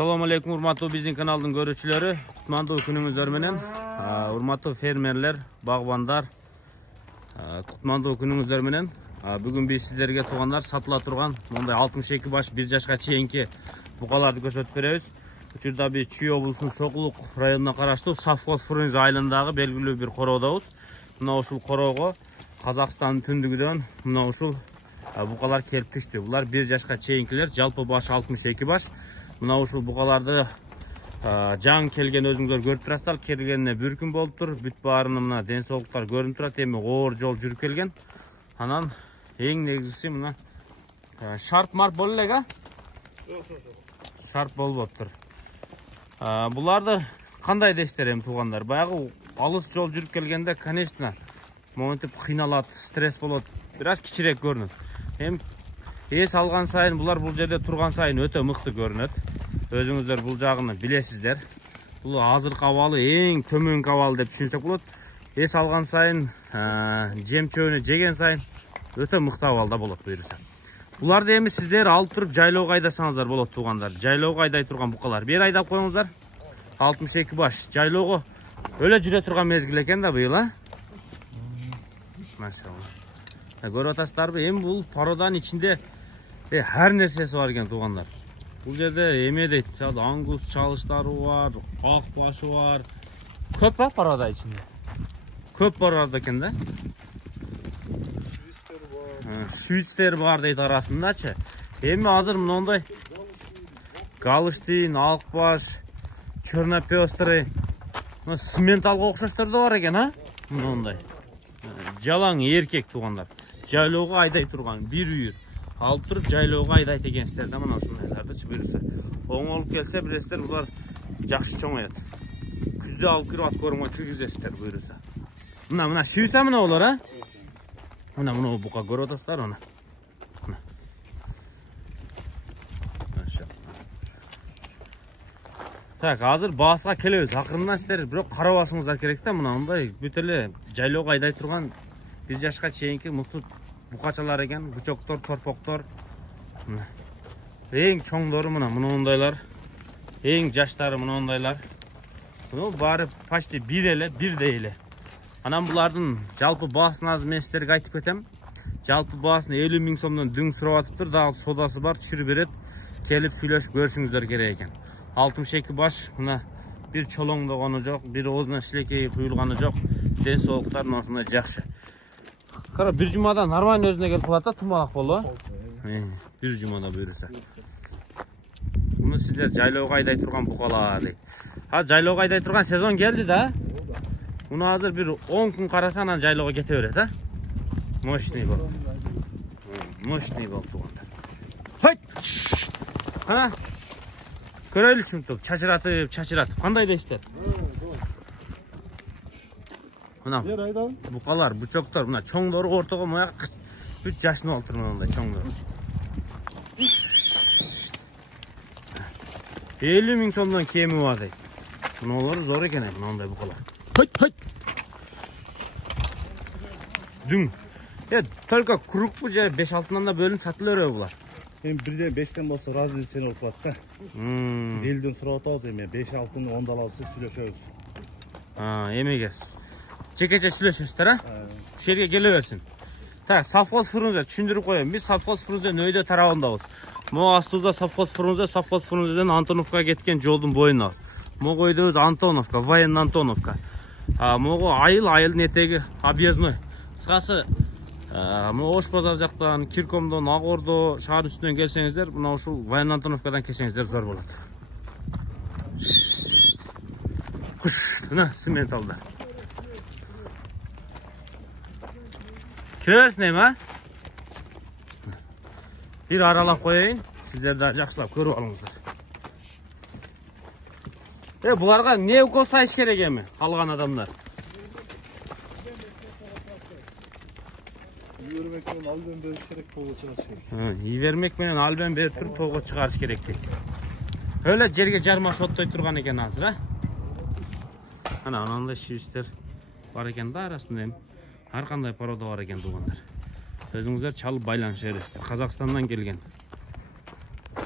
Assalamu alaikum urmatlı bizning kanalning görüşçüleri. Kutmandуу күнүңүздөр менен. Urmatlı fermerler, bagbanдар. Kutmandуу күнүңүздөр менен. Бүгүн биз сиздерге туугандар сатыла турган мондай 62 баш 1 жашка чейинки букаларды көрсөтүп беребиз. Учурда биз Чүй облусунун Сокулук районуна караштуу Совхоз Фрунзе айылындагы белгилүү бир короодобуз. Мына ушул короого Казакстандын түндүгүдөн мына ушул букалар келип түштү. Булар 1 жашка чейинкилер, жалпы баш 62 баш. Мына ушул букаларды жаң келген өзүңүздөр көрүп турасыздар. Келгенине бир күн болуп тур. Бүт баарынын мына ден соолуктар көрүнүп турат. Эми оор жол жүрүп келген. Анан эң негизгиси мына шарп марп боло элек, шарп болбоптур. Буларды кандай дейсиздер эми туугандар? Баягы алыс жол жүрүп келгенде, конечно, монтип кыйналат, стресс болот. Бир аз кичирээк көрүнөт. Эми эс алган сайын булар бул жерде турган сайын өтө мыкты көрүнөт. Өзүңүздөр бул жагын билесиздер. Бул азыркы абалы эң төмөнкү абал деп түшүнсөк болот. Эс алган сайын, жем чөбүнү жеген сайын өтө мыкты абалда болот буюрса. Буларды эми сиздер алып туруп жайлоого айдасаңыздар болот туугандар. Жайлоого айдай турган букалар. Бери айдап коюңуздар. 62 баш жайлоого өлө жүрө турган мезгил экен да быйыл, Машалла. Көрүп атасыздарбы? Эми бул пароданын ичинде ар нерсеси бар экен туугандар. Бул жерде эме дейт, аңгус чалыштары бар, ак башы бар. Көп парода ичинде. Көп бар экен да. Швицтер бар дейт арасындачы. Эми азыр мындай галыштин, ак баш, чернопёстрый, сименталга окшоштор да бар экен, Мындай. Жалаң эркек туугандар. Жайлоого айдай турган бир үйүр. Алып туруп жайлоого айдайт экенсиздер да, мына ушундайларды буюрса. Оңолуп келсе билесиздер, булар жакшы чоңоёт. Күздө алып кирип ат корумга киргизесиздер буюрса. Мына шүйсө мына болор, Мына бука көрүп атасыздар, мына. Так, азыр бааска келебиз. Акырындан сиздер бирок карап алышыңыздар керек да, мындай бүт эле жайлоого айдай турган 1 жашка чейинки мыкты букачалар экен, бучоктор, торпоктор. Эң чоңдору мындай. Эң жаштары мындай. Бул баары почти бирдей эле. Анан булардын жалпы баасын азыр мен сиздерге айтып кетем. Жалпы баасын 50 000 сомдон дүң сурап атыптыр, дагы содасы бар, түшүрүп берет. Келип сүйлөшүп көрүшүңүздөр керек экен. 62 баш, мына бир чолоңдогону жок, бир оозуна шилекейи куюлганы жок. Ден соолуктар мындай жакшы. Кара бир жумада нормально өзүнө келип калат да, тумалак болду. Бир жумада буюрса. Муну сиздер жайлоого айдай турган букалар дейт. Жайлоого айдай турган сезон келди да. Муну азыр бир 10 күн караса анан жайлоого кете берет, Мощный бол. Мощный бол туугандар. Кана. Көрөйлү чумтуп, чачыратып. Кандай дейсиздер? Мына букалар, бучоктор, мына чоңдору ортого моя бүт жашынып алыптыр мындай чоңдор. 50 000 сомдон кеми бар дейт. Мыналар зор экен мындай букалар. Дүң. Только кругпу же 5-6 да бөлүнүп сатыла береби булар? Эми 1ден 5тен болсо разный цена болуп калат да. Зелден сурап атабыз, эми 5-6-ны 10 алабыз, сүйлөшөбүз. Эмеге жекече сүйлөшөсүздөр, Ушул жерге келе берсин. Так, Совхоз Фрунзе түшүндүрүп коем. Биз Совхоз Фрунзенин өйдө тарабындабыз. Могу астыбызда Совхоз Фрунзеден Антоновкага кеткен жолдун боюнда. Могу өйдөбүз Антоновка, военный Антоновка. Могу айылдын этеги объездной. Кыскасы Ош базар жактан, Киркомдон, Ак Ордо шаар үстүнөн келсеңиздер, мына ушул военный Антоновкадан келсеңиздер зор болот. Мына сименталда. Кире берсин эми, Бир аралап коеюн, сиздер да жакшылап көрүп алыңыздар. Буларга не укол сайыш керек эми, калган адамдар? Ивермек менен албен берип туруп тоого чыгарыш керек дейт. Өлө жерге жарма шоттой турган экен азыр, Анандай шиштер бар экен да арасында эми. Ар кандай порода бар экен туугандар. Өзүңүздөр чалып байланыша бересиздер. Казакстандан келген.